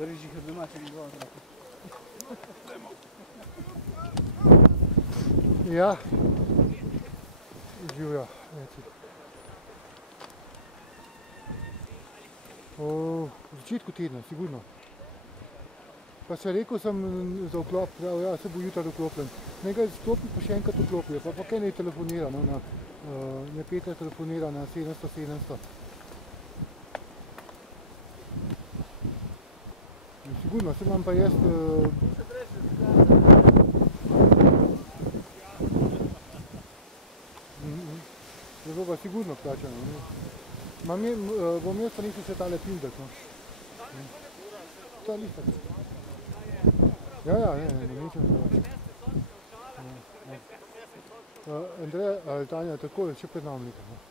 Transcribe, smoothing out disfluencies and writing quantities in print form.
Veriš jih od domačega dva otroka. Ja. Živjo, reci. V začetku tedna, sigurno. Pa se rekel sem za vklop, ja, se bo jutri vklopljen. Nekaj sklopi pa še enkrat vklopijo, pa kaj ne telefonira, no, ne Petra telefonira na 700. Sigurno, se imam pa jaz... Zato pa sigurno plačano. Bom jaz pa nisem se tale pildek, no. To je listek. Ja, ne, ničem drugače. Andreja, ali Tanja, tako je še pred nami nekaj.